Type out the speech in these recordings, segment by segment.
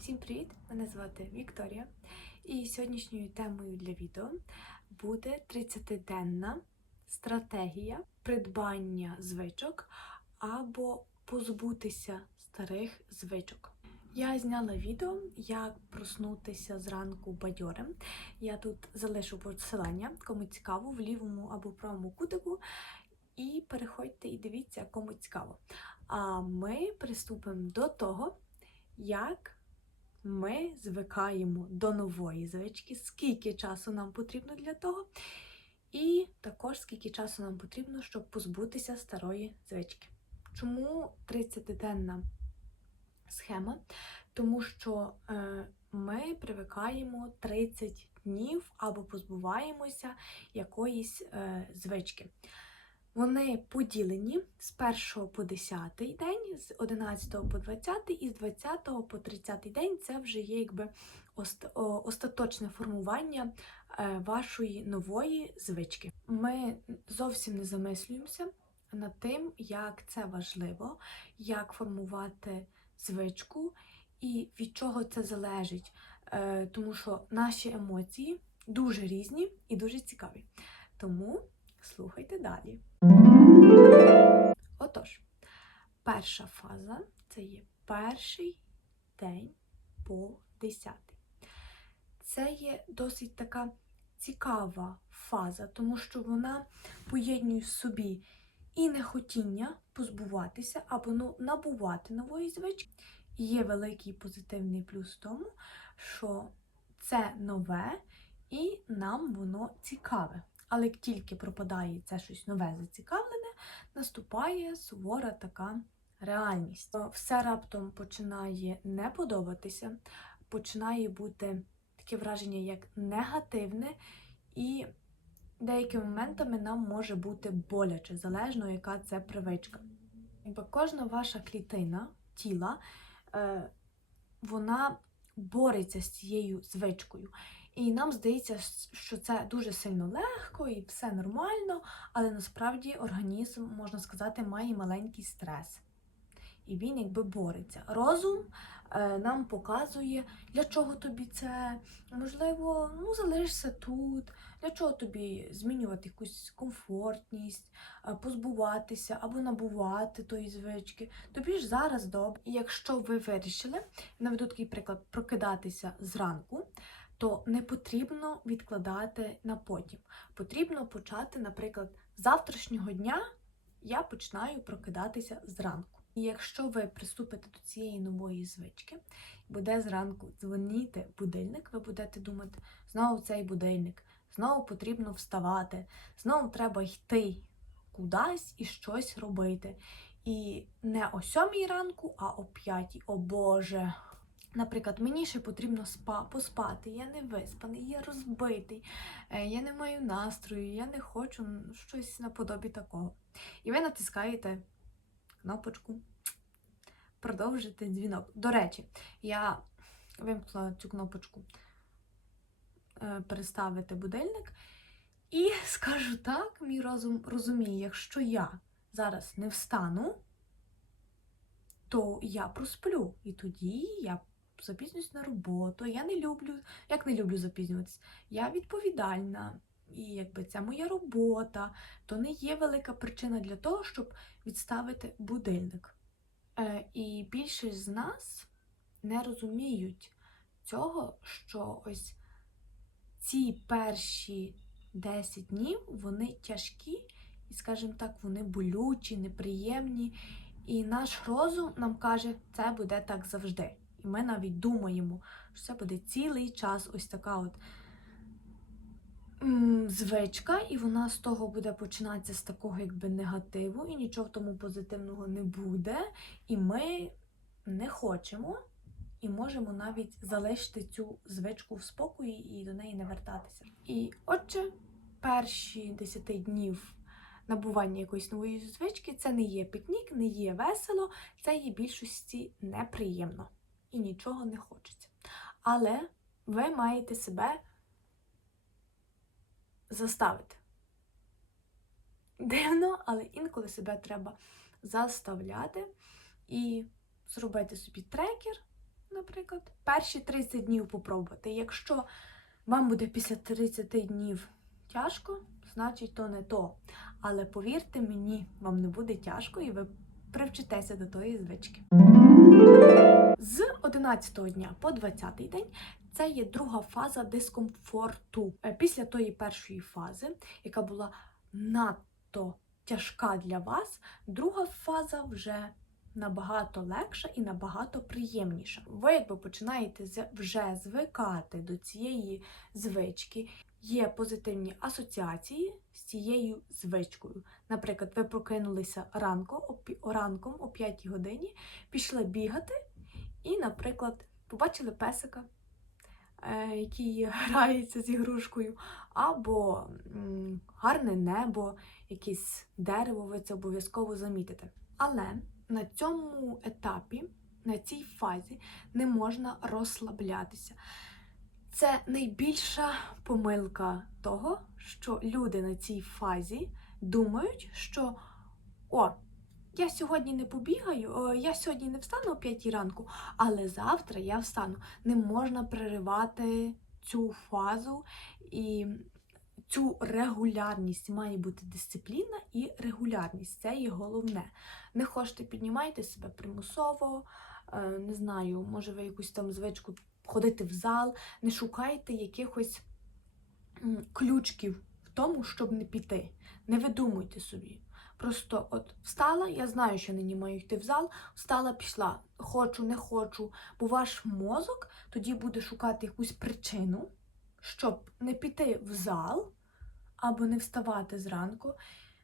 Всім привіт! Мене звати Вікторія. І сьогоднішньою темою для відео буде 30-денна стратегія придбання звичок або позбутися старих звичок. Я зняла відео, як проснутися зранку бадьорим. Я тут залишу посилання, кому цікаво, в лівому або правому кутику. І переходьте і дивіться, кому цікаво. А ми приступимо до того, як ми звикаємо до нової звички, скільки часу нам потрібно для того, і також скільки часу нам потрібно, щоб позбутися старої звички. Чому 30-денна схема? Тому що е, ми привикаємо 30 днів або позбуваємося якоїсь е, звички. Вони поділені з 1 по 10 день, з 11 по 20 і з 20 по 30 день це вже є якби остаточне формування е, вашої нової звички. Ми зовсім не замислюємося над тим, як це важливо, як формувати звичку і від чого це залежить. Е, Тому що наші емоції дуже різні і дуже цікаві. Тому слухайте далі. Отож, перша фаза це є перший день по десятий. Це є досить така цікава фаза, тому що вона поєднує в собі і нехотіння позбуватися або ну, набувати нової звички. І є великий позитивний плюс в тому, що це нове і нам воно цікаве. Але як тільки пропадає це щось нове зацікавлене, наступає сувора така реальність. Все раптом починає не подобатися, починає бути таке враження, як негативне, і деякими моментами нам може бути боляче, залежно, яка це привичка. Якби кожна ваша клітина тіла, е, вона бореться з цією звичкою. І нам здається, що це дуже сильно легко і все нормально, але насправді організм, можна сказати, має маленький стрес. І він якби бореться. Розум е, нам показує, для чого тобі це, можливо, ну залишся тут, для чого тобі змінювати якусь комфортність, е, позбуватися або набувати тої звички. Тобі ж зараз добре. І якщо ви вирішили, наведу такий приклад, прокидатися зранку то не потрібно відкладати на потім. Потрібно почати, наприклад, з завтрашнього дня я починаю прокидатися зранку. І якщо ви приступите до цієї нової звички, буде зранку дзвоніти будильник, ви будете думати, знову цей будильник, знову потрібно вставати, знову треба йти кудись і щось робити. І не о сьомій ранку, а о п'ятій. О Боже! Наприклад, мені ще потрібно спа, поспати, я не виспаний, я розбитий, е, я не маю настрою, я не хочу щось наподобі такого. І ви натискаєте кнопочку продовжити дзвінок. До речі, я вимкнула цю кнопочку е, переставити будильник. І скажу так, мій розум розуміє, якщо я зараз не встану, то я просплю. І тоді я запізнююсь на роботу. Я не люблю, як не люблю запізнюватись. Я відповідальна. І якби це моя робота, то не є велика причина для того, щоб відставити будильник. Е, і більшість з нас не розуміють цього, що ось ці перші 10 днів вони тяжкі, і, скажімо так, вони болючі, неприємні. І наш розум нам каже, це буде так завжди. І ми навіть думаємо, що це буде цілий час ось така от звичка, і вона з того буде починатися з такого якби негативу, і нічого в тому позитивного не буде. І ми не хочемо, і можемо навіть залишити цю звичку в спокої і до неї не вертатися. І отже, перші 10 днів набування якоїсь нової звички це не є пікнік, не є весело, це є більшості неприємно і нічого не хочеться. Але ви маєте себе заставити. Дивно, але інколи себе треба заставляти і зробити собі трекер наприклад, перші 30 днів попробувати. Якщо вам буде після 30 днів тяжко, значить то не то. Але повірте мені, вам не буде тяжко і ви привчитеся до тої звички. З 11 дня по 20 день це є друга фаза дискомфорту. Е, Після тої першої фази, яка була надто тяжка для вас, друга фаза вже набагато легша і набагато приємніша. Ви якби починаєте вже звикати до цієї звички. Є позитивні асоціації з цією звичкою. Наприклад, ви прокинулися ранку, ранком о 5 годині, пішли бігати і, наприклад, побачили песика, е, який грається з ігрушкою, або гарне небо, якесь дерево, ви це обов'язково замітите. Але на цьому етапі, на цій фазі, не можна розслаблятися. Це найбільша помилка того, що люди на цій фазі думають, що о, я сьогодні не побігаю, о, я сьогодні не встану о 5 ранку, але завтра я встану. Не можна переривати цю фазу і цю регулярність має бути дисципліна і регулярність. Це є головне. Не хочете піднімайте себе примусово, е, не знаю, може ви якусь там звичку ходити в зал, не шукайте якихось ключків в тому, щоб не піти. Не видумуйте собі. Просто от встала, я знаю, що нині маю йти в зал, встала, пішла, хочу, не хочу, бо ваш мозок тоді буде шукати якусь причину, щоб не піти в зал або не вставати зранку,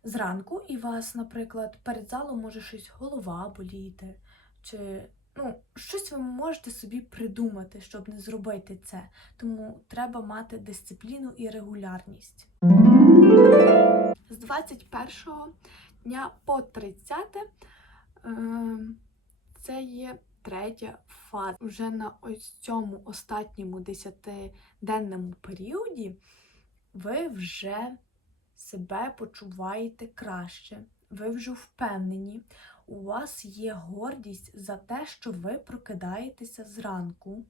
зранку, і вас, наприклад, перед залом може щось голова боліти, чи ну, щось ви можете собі придумати, щоб не зробити це. Тому треба мати дисципліну і регулярність. З 21 дня по 30 е, це є третя фаза. Вже на ось цьому останньому 10-денному періоді ви вже себе почуваєте краще, ви вже впевнені. У вас є гордість за те, що ви прокидаєтеся зранку,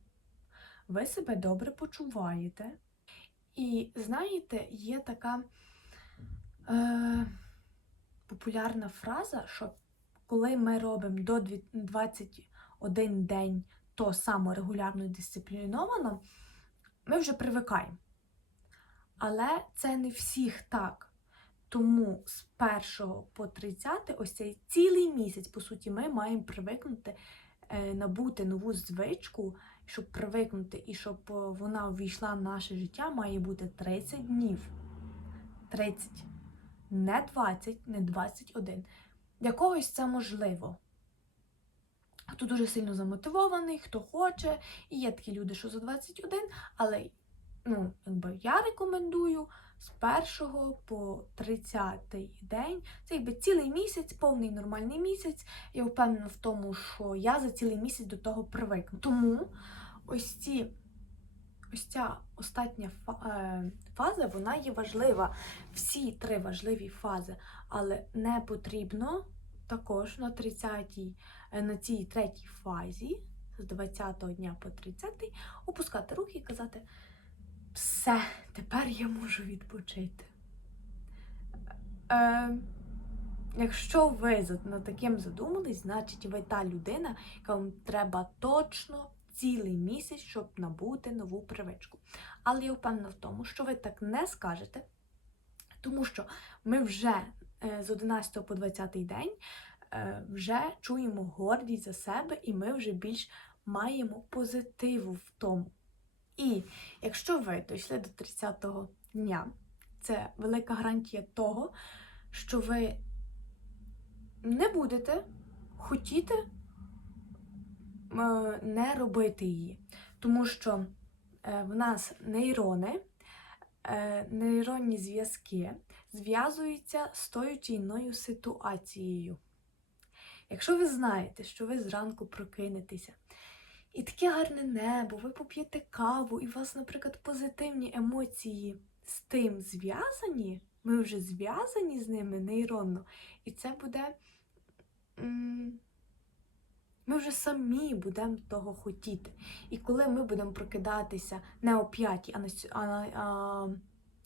ви себе добре почуваєте. І знаєте, є така е, популярна фраза, що коли ми робимо до 21 день то само регулярно і дисципліновано, ми вже привикаємо. Але це не всіх так. Тому з 1 по 30, ось цей цілий місяць, по суті, ми маємо привикнути, е, набути нову звичку, щоб привикнути і щоб е, вона увійшла в наше життя, має бути 30 днів. 30. Не 20, не 21. Для когось це можливо. Хто дуже сильно замотивований, хто хоче. І є такі люди, що за 21, але ну, якби я рекомендую з 1 по 30 день. Це якби цілий місяць, повний нормальний місяць. Я впевнена в тому, що я за цілий місяць до того привикну. Тому ось ці. Ось ця остання е, фаза, вона є важлива. Всі три важливі фази, але не потрібно також на 30-й, е, на цій третій фазі, з 20-го дня по 30-й, опускати руки і казати: все, тепер я можу відпочити. Е, якщо ви над таким задумались, значить ви та людина, яка вам треба точно цілий місяць, щоб набути нову привичку. Але я впевнена в тому, що ви так не скажете, тому що ми вже е, з 11 по 20 день е, вже чуємо гордість за себе, і ми вже більш маємо позитиву в тому. І якщо ви дійшли до 30-го дня, це велика гарантія того, що ви не будете хотіти е, не робити її. Тому що е, в нас нейрони, е, нейронні зв'язки зв'язуються з тою чи іною ситуацією. Якщо ви знаєте, що ви зранку прокинетеся, і таке гарне небо, ви поп'єте каву, і у вас, наприклад, позитивні емоції з тим зв'язані, ми вже зв'язані з ними нейронно, і це буде. Ми вже самі будемо того хотіти. І коли ми будемо прокидатися не о 5, а на а, а,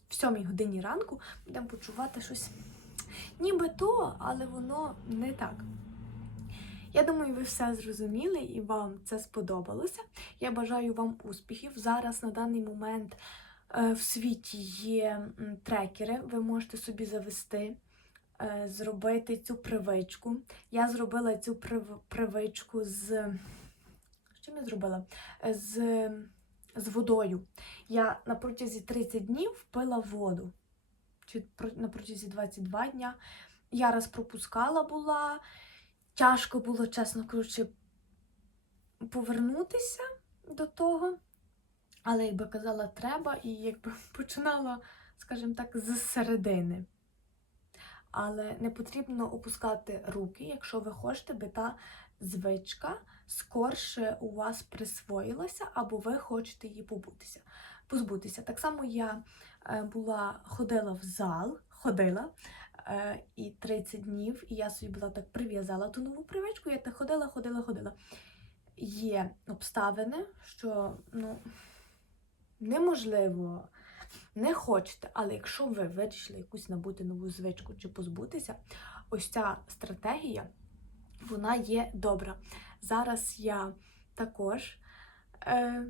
в 7 годині ранку, будемо почувати щось ніби то, але воно не так. Я думаю, ви все зрозуміли і вам це сподобалося. Я бажаю вам успіхів. Зараз на даний момент е, в світі є трекери, ви можете собі завести, е, зробити цю привичку. Я зробила цю прив- привичку з. Що я зробила? Е, З, з водою. Я на протязі 30 днів пила воду. Чи на протязі 22 дня. Я раз пропускала була. Тяжко було, чесно кажучи, повернутися до того. Але, якби казала, треба, і якби починала, скажімо так, з середини. Але не потрібно опускати руки, якщо ви хочете, би та звичка скорше у вас присвоїлася, або ви хочете її позбутися. Так само я була, ходила в зал, ходила е, і 30 днів, і я собі була так прив'язала ту нову привичку, я так ходила, ходила, ходила. Є обставини, що ну, неможливо, не хочете, але якщо ви вирішили якусь набути нову звичку чи позбутися, ось ця стратегія, вона є добра. Зараз я також е,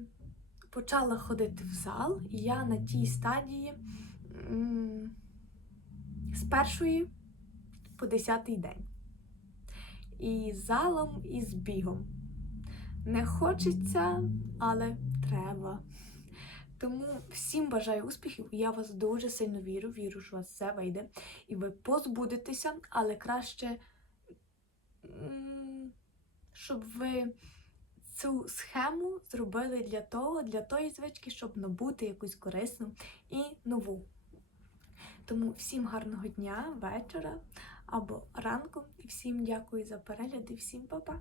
почала ходити в зал, і я на тій стадії з першої по десятий день. І з залом, і з бігом. Не хочеться, але треба. Тому всім бажаю успіхів. Я вас дуже сильно вірю. Вірю, що вас все вийде. І ви позбудетеся, але краще, щоб ви цю схему зробили для того, для тої звички, щоб набути якусь корисну і нову. Тому всім гарного дня, вечора або ранку. І всім дякую за перегляд і всім па-па!